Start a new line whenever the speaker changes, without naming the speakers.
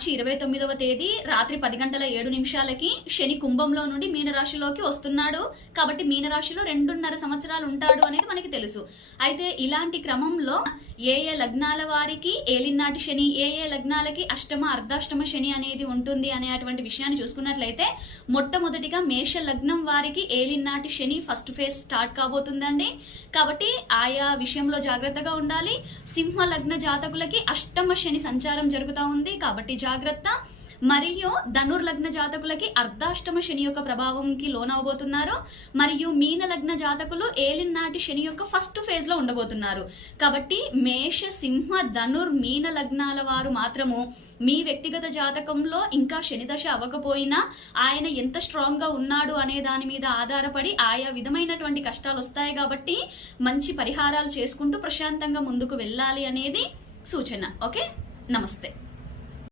మార్చి ఇరవై తొమ్మిదవ తేదీ రాత్రి పది గంటల ఏడు నిమిషాలకి శని కుంభంలో నుండి మీనరాశిలోకి వస్తున్నాడు. కాబట్టి మీనరాశిలో రెండున్నర సంవత్సరాలు ఉంటాడు అనేది మనకి తెలుసు. అయితే ఇలాంటి క్రమంలో ఏ ఏ లగ్నాల వారికి ఏలినాటి శని ఏ ఏ లగ్నాలకి అష్టమ అర్ధాష్టమ శని అనేది ఉంటుంది అనేటువంటి విషయాన్ని చూసుకున్నట్లయితే మొట్టమొదటిగా మేష లగ్నం వారికి ఏలినాటి శని ఫస్ట్ ఫేజ్ స్టార్ట్ కాబోతుందండి. కాబట్టి ఆయా విషయంలో జాగ్రత్తగా ఉండాలి. సింహ లగ్న జాతకులకి అష్టమ శని సంచారం జరుగుతూ ఉంది. కాబట్టి జాగ్రత్త. మరియు ధనుర్లగ్న జాతకులకి అర్ధాష్టమ శని యొక్క ప్రభావంకి లోనవబోతున్నారు. మరియు మీన లగ్న జాతకులు ఏలినాటి శని యొక్క ఫస్ట్ ఫేజ్లో ఉండబోతున్నారు. కాబట్టి మేష సింహ ధనుర్ మీన లగ్నాల వారు మాత్రము మీ వ్యక్తిగత జాతకంలో ఇంకా శనిదశ అవ్వకపోయినా ఆయన ఎంత స్ట్రాంగ్గా ఉన్నాడు అనే దాని మీద ఆధారపడి ఆయా విధమైనటువంటి కష్టాలు వస్తాయి కాబట్టి మంచి పరిహారాలు చేసుకుంటూ ప్రశాంతంగా ముందుకు వెళ్ళాలి అనేది సూచన. ఓకే? నమస్తే.